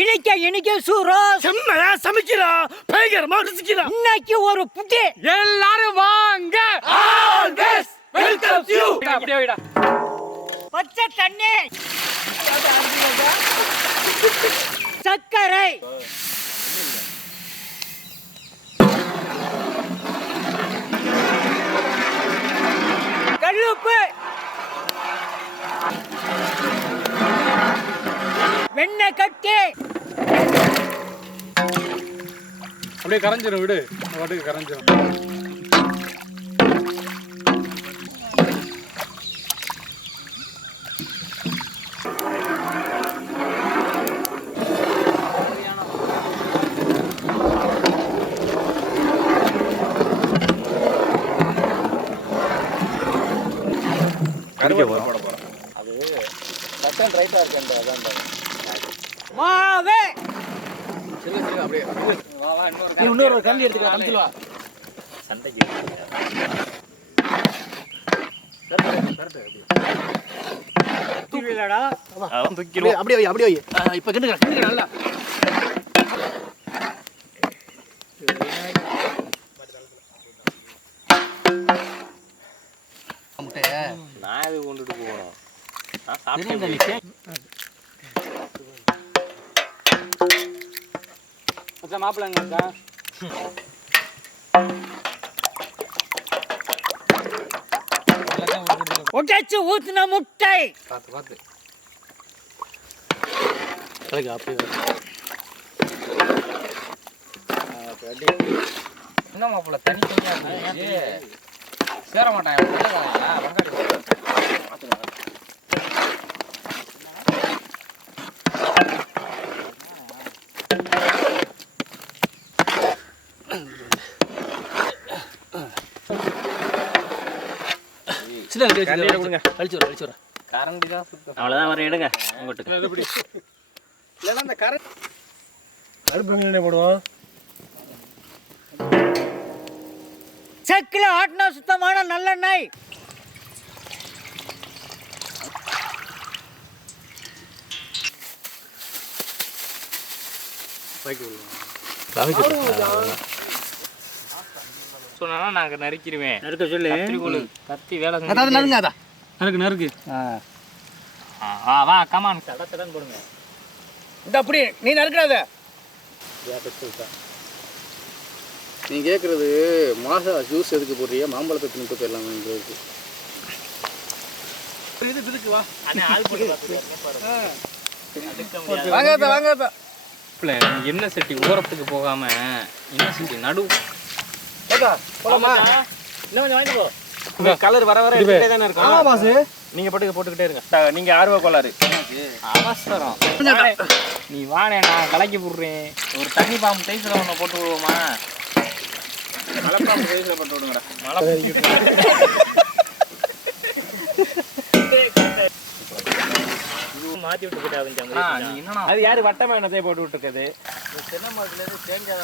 இனிக்க இனிக்க சூரா செம்மையா சமைக்கிறா, பயங்கரமா ருசிக்கிறா. இன்னைக்கு ஒரு புட்டி. எல்லாரும் வாங்க. Always welcome you. அப்படியே வைடா. பச்சை தண்ணி, சர்க்கரை, கல்லுப்பு, வெண்ணெய் கட்டி. அப்படியே கரைஞ்சிரும் விடு, வாட்டுக்கு கரைஞ்சிரும். அது சட்டன் ரைட்டா இருக்கு. அதான் மாவே அப்படியே இன்னொரு கம்பி எடுத்துக்கலாம். வா சண்டைக்கு தூக்கிலடா. அப்படியே இப்ப கிண்டுங்க நல்லா. நான் எது கொண்டுட்டு போகணும்? மாப்பிள்ளைங்க உடைச்சு ஊத்துன முட்டை. பார்த்து என்ன மாப்பிள்ள தனி தனியா சேர மாட்டான். அவ்வளோதான் வர எடுங்க உங்கள்கிட்ட. போடுவோம். செக்கில் ஆட்டினா சுத்தமான நல்லெண்ணெய். சொன்னா நாங்க நறுக்கிடுவேன். நறுக்க சொல்லு. கத்தி வேலை நறுக்கு. வா கமான் தடத்தடன் போடுங்க. இந்த அப்படி நீ நறுக்கிறாத. நீ கேட்குறது மாசா ஜூஸ் எதுக்கு போடுறியா, மாம்பழத்தை திணிக்க போயிடலாம். இதுக்கு வா. வாங்க. என்ன சட்டி ஓரத்துக்கு போகாம என்ன சட்டி நடு கலர் வர எடுத்துட்டே தானே இருக்கும். நீங்க போட்டுக்கிட்டே இருங்க. நீங்க ஆர்வ கோளாறு அவசரம். நீ வானே, நான் கலக்கி போடுறேன். ஒரு தண்ணி பாம்பு சைஸ்ல ஒன்று போட்டு விடுவோமா? மலைப்பாம்பு சைஸ்ல போட்டு விடுங்கடா. மாத்தி விட்டு போயிட்டா. அது யாரு வட்டமா என்னத்தை போட்டு விட்டுருக்குது? தென்னை மரத்துல இருந்து தேங்காய்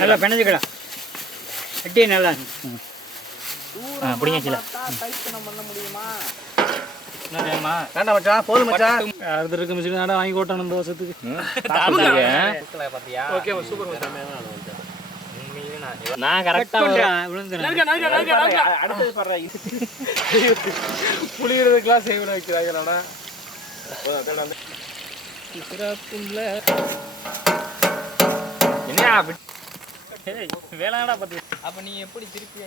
நல்லா பிணைஞ்சுக்கலாம். அட்டி நல்லா பிடிங்க. வேண்டாம் மச்சான், போதும் மச்சான். அடுத்த இருக்க மிஷின் வாங்கி ஓட்டணும் இந்த வருஷத்துக்கு. நான் கரெக்டா அடுத்தது படுற புளிகிறதுக்கெல்லாம் செய்விட வைக்கிறாங்களா? வேளாடா பத்தி. அப்ப நீ எப்படி திருப்பி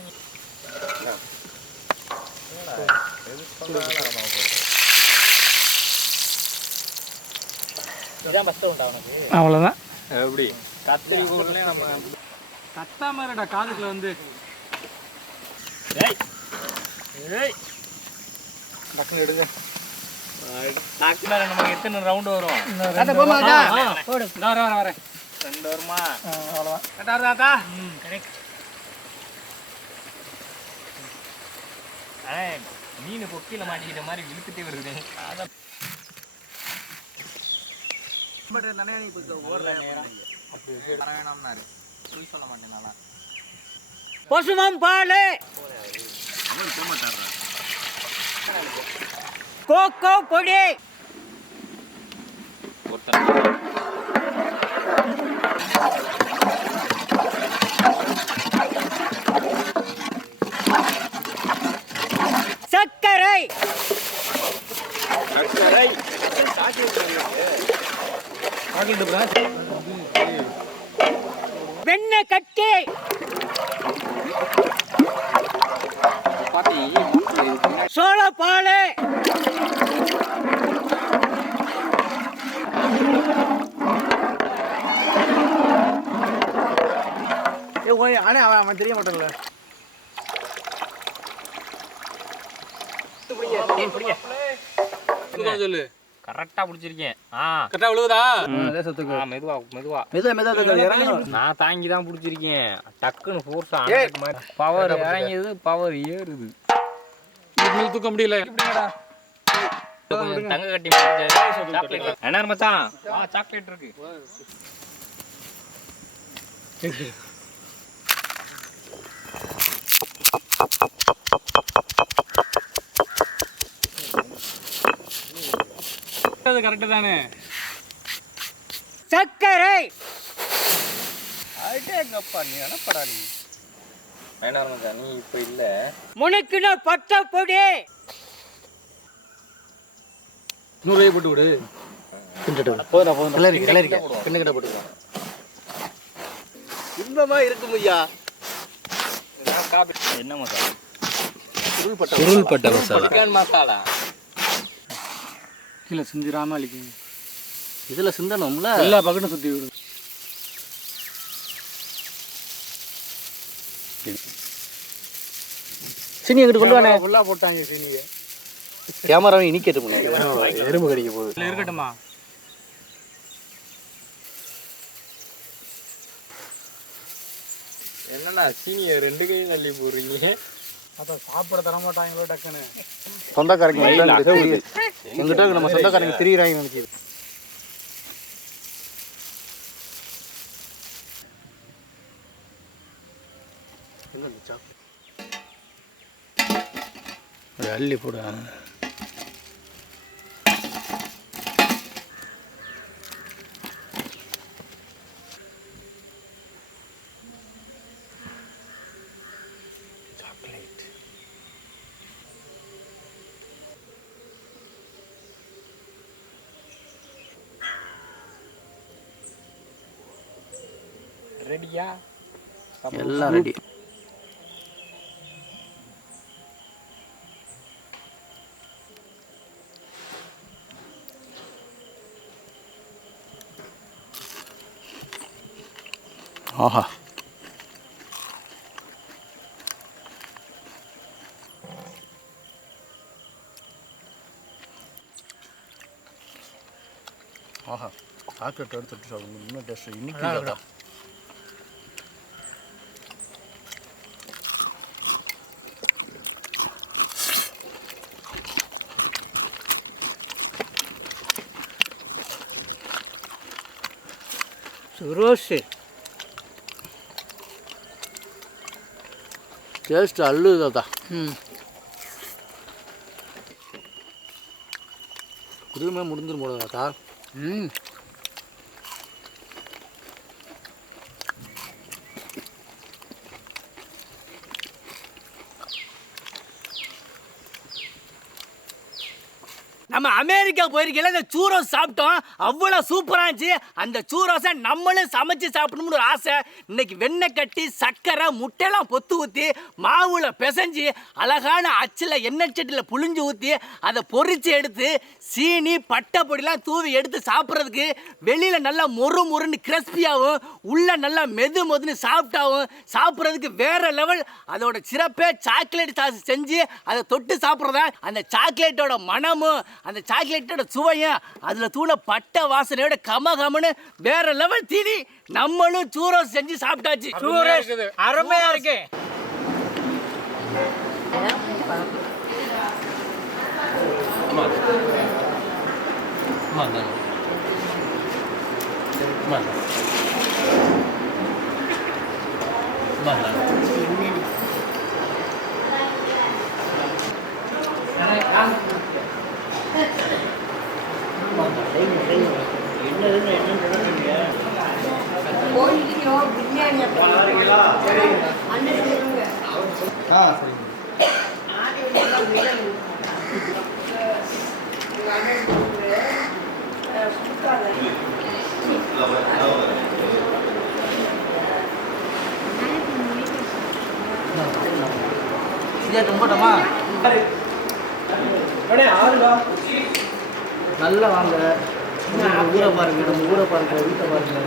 அவ்வளோதான். எப்படி கத்திரி கூடலே நம்ம கத்தாம இருடா காதுக்குள்ள வந்து. டக்குன்னு எடுங்க. நமக்கு எத்தனை ரவுண்டு வரும்? வரேன். 2 வருமா? அவ்வளோதான். மீன் கொக்கில மாட்டிக்கிட்ட மாதிரி இழுத்துட்டே வருது. அதான் ஓடுற நேரம் அப்படி வர வேணாம்னாரு. போய் சொல்ல மாட்டேன் நல்லா. பசுமாம் பால், கோகோ பொடி, சர்க்கரை, வெண்ணெய் கட்டி, சோளப்பால், அவன் தெரிய மாட்டான்ல. சொல்லு. கரெக்டா பிடிச்சிருக்கேன். கரெக்டா விழுவுதா? மெதுவா மெதுவா மெதுவா நான் தாங்கி தான் பிடிச்சிருக்கேன். டக்குன்னு ஃபோர்ஸா பவர் இறங்கியது, பவர் ஏறுது. தூக்க முடியல. தங்க கட்டி சாக்லேட் என்ன மச்சான்? சாக்லேட் இருக்கு. கரெக்ட் தானே? சர்க்கரை, நீ அனுப்படா நீ. வேணாம் மச்சான், நீ இப்ப இல்ல. முனுக்குன பச்சை பொடி, 100 போட்டு விடு. போதும் கிளறிக்க பின்னுக்கிட்ட போட்டுக்கலாம். இன்பமா இருக்கும் ஐயா. என்ன மசாலா? சுருள்பட்ட மசாலா. சிக்கன் மசாலா. கீழே சிந்திராம அழிக்கும். இதுல சிந்தணும்ல. எல்லா பக்கெட்டும் சுத்தி விடு. சீனி எங்கிட்ட கொண்டு வானே. ஃபுல்லா போட்டாங்க சீனியை. கேமராவை இனிக்கட்டு முன்னாடி எறும்பு கடிக்க போகுது. இருக்கட்டுமா? என்னண்ணா சீனியை 2 கையும் தள்ளி போடுறீங்க? அதான் சாப்பிட தர மாட்டாங்களோ டக்குன்னு. சொந்தக்காரங்க எங்கிட்ட நம்ம சொந்தக்காரங்க திரியிறாங்க நினைக்கிது. அள்ளி போட ரெடியா? எல்லாம் ரெடி. ஆஹா, ஆஹா, சாக்லேட் எடுத்துட்டு சாப்பிடுங்க. இன்னும் டேஸ்ட் இன்னைக்கு ரோஸ் டேஸ்ட் அள்ளுதாத்தா. குருமே முடிஞ்சிரும் போலதாத்தா. நம்ம அமெரிக்கா போயிருக்கல இந்த சூரோஸ் சாப்பிட்டோம். அவ்வளோ சூப்பராக இருந்துச்சு. அந்த சூரோஸை நம்மளும் சமைச்சு சாப்பிடணும்னு ஒரு ஆசை. இன்னைக்கு வெண்ணெய் கட்டி சர்க்கரை முட்டையெல்லாம் பொத்து ஊற்றி மாவுல பிசைஞ்சு அழகான அச்சில் எண்ணெய் சட்டியில் புழிஞ்சு ஊற்றி அதை பொரித்து எடுத்து சீனி பட்டை பொடிலாம் தூவி எடுத்து சாப்பிட்றதுக்கு வெளியில் நல்லா மொறு மொறுன்னு கிறிஸ்பியாகவும் உள்ள நல்லா மெது மொதுன்னு சாப்பிட்டாவும் சாப்பிட்றதுக்கு வேற லெவல். அதோட சிறப்பே சாக்லேட் சாஸ் செஞ்சு அதை தொட்டு சாப்பிட்றதா. அந்த சாக்லேட்டோட மனமும் அந்த சாக்லேட்டோட சுவையும் அதில் தூள பட்டை வாசனையோட கமகமன்னு வேற லெவல் தீனி. நம்மளும் சூரோஸ் செஞ்சு சாப்பிட்டாச்சு. சூரோஸ் அருமையா இருக்கு. கும்பிட்டோமா நல்லா வாங்க ஊரை பாருங்க, நம்ம ஊரை பாருங்க, வீட்டை பாருங்க.